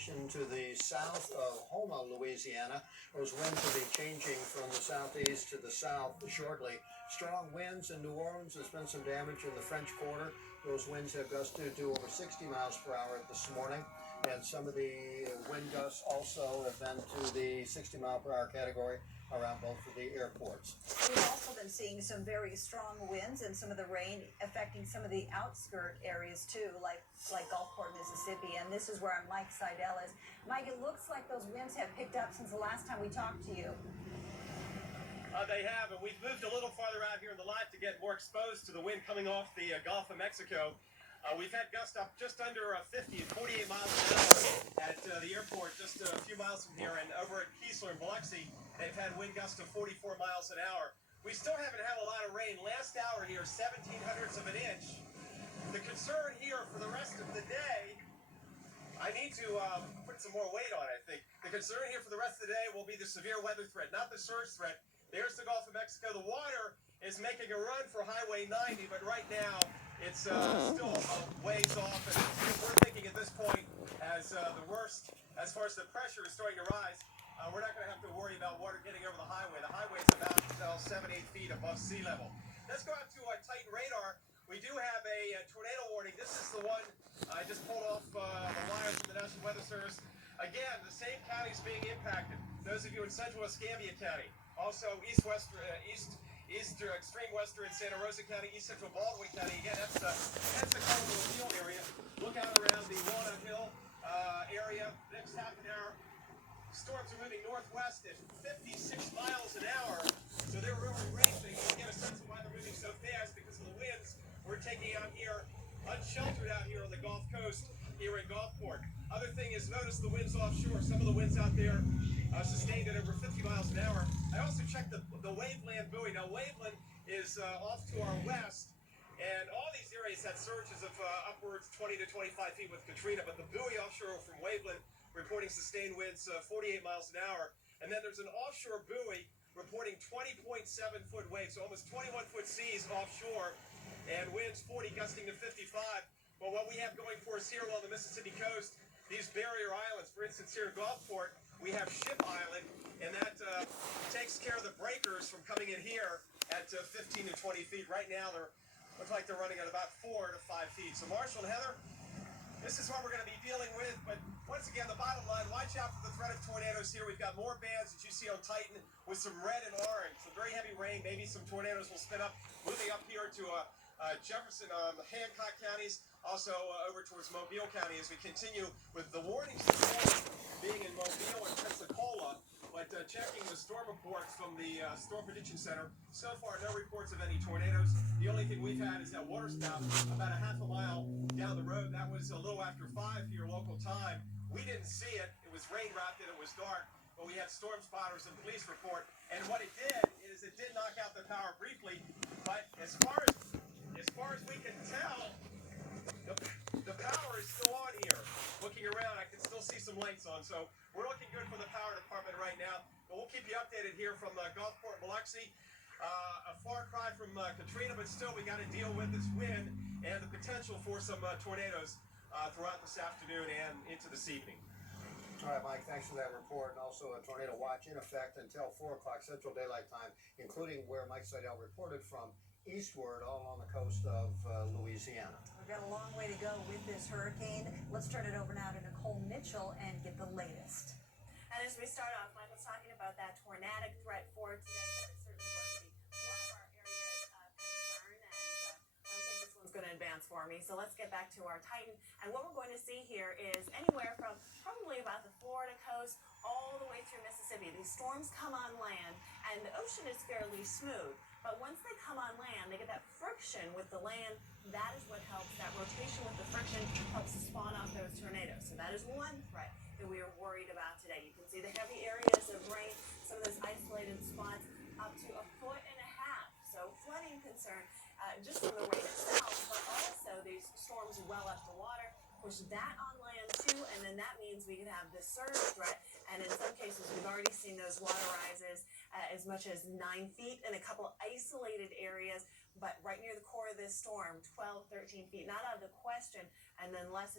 location to the south of Houma, Louisiana. Those winds will be changing from the southeast to the south shortly. Strong winds in New Orleans. There's been some damage in the French Quarter. Those winds have gusted to over 60 miles per hour this morning. And some of the wind gusts also have been to the 60 mile per hour category around both of the airports. We've also been seeing some very strong winds and some of the rain affecting some of the outskirt areas too, like Gulfport, Mississippi. And this is where Mike Seidel is. Mike, it looks like those winds have picked up since the last time we talked to you. They have, and we've moved a little farther out here in the lot to get more exposed to the wind coming off the Gulf of Mexico. We've had gusts up just under 50 and 48 miles an hour at the airport just a few miles from here, and over at Keesler and Biloxi, they've had wind gusts of 44 miles an hour. We still haven't had a lot of rain. Last hour here, 0.17 of an inch. The concern here for the rest of the day, I need to put some more weight on it, I think. The concern here for the rest of the day will be the severe weather threat, not the surge threat. There's the Gulf of Mexico. The water is making a run for Highway 90, but right now it's still a ways off. And we're thinking at this point, as the worst, as far as the pressure is starting to rise, we're not going to have to worry about water getting over the highway. The highway is about 7-8 feet above sea level. Let's go out to Titan radar. We do have a tornado warning. This is the one I just pulled off the wires from the National Weather Service. Again, the same counties being impacted. Those of you in central Escambia County, also extreme western Santa Rosa County, east central Baldwin County. Again, that's the Colorado Field area. Look out around the Walnut Hill area. Next half an hour, storms are moving northwest at 56 miles an hour. So they're really racing. You can get a sense of why they're moving so fast because of the winds we're taking out here, unsheltered out here on the Gulf Coast here in Gulfport. Other thing is, notice the winds offshore. Some of the winds out there sustained at over 50 miles an hour. I also checked the Waveland buoy. Now, Waveland is off to our west, and all these areas had surges of upwards 20 to 25 feet with Katrina, but the buoy offshore from Waveland reporting sustained winds 48 miles an hour. And then there's an offshore buoy reporting 20.7-foot waves, so almost 21-foot seas offshore, and winds 40 gusting to 55. Well, what we have going for us here along the Mississippi coast, these barrier islands, for instance, here in Gulfport, we have Ship Island, and that takes care of the breakers from coming in here at 15 to 20 feet. Right now, they look like they're running at about 4 to 5 feet. So, Marshall and Heather, this is what we're going to be dealing with. But once again, the bottom line, watch out for the threat of tornadoes here. We've got more bands that you see on Titan with some red and orange. Some very heavy rain. Maybe some tornadoes will spin up, moving up here to Jefferson, Hancock counties, also over towards Mobile County as we continue with the warnings this morning being in Mobile and Pensacola. But checking the storm reports from the Storm Prediction Center, so far no reports of any tornadoes. The only thing we've had is that waterspout about a half a mile down the road. That was a little after 5 here local time. We didn't see it. It was rain wrapped and it was dark. But we had storm spotters and police report. And what it did is it did knock out the power briefly. But as far as we can tell, the power is still on here. Looking around, I can still see some lights on. So we're looking good for the power department right now. But we'll keep you updated here from Gulfport, Biloxi. A far cry from Katrina, but still we got to deal with this wind and the potential for some tornadoes throughout this afternoon and into this evening. All right, Mike, thanks for that report. And also a tornado watch in effect until 4 o'clock Central Daylight Time, including where Mike Seidel reported from eastward all on the coast of Louisiana. We've got a long way to go with this hurricane. Let's turn it over now to Nicole Mitchell and get the latest. And as we start off, Michael's talking about that tornadic threat for today. That is certainly going to be one of our areas of concern, and I don't think this one's going to advance for me. So let's get back to our Titan. And what we're going to see here is anywhere from probably about the Florida coast all the way through Mississippi. These storms come on land, and the ocean is fairly smooth. But once they come on land, they get that friction with the land. That is what helps. That rotation with the friction helps spawn off those tornadoes. So that is one threat that we are worried about today. You can see the heavy areas of rain, some of those isolated spots up to 1.5 feet. So flooding concern just from the rain itself, but also these storms well up to water. Push that on land too, and then that means we could have the surge threat. And in some cases, we've already seen those water rises as much as 9 feet in a couple isolated areas. But right near the core of this storm, 12, 13 feet, not out of the question. And then less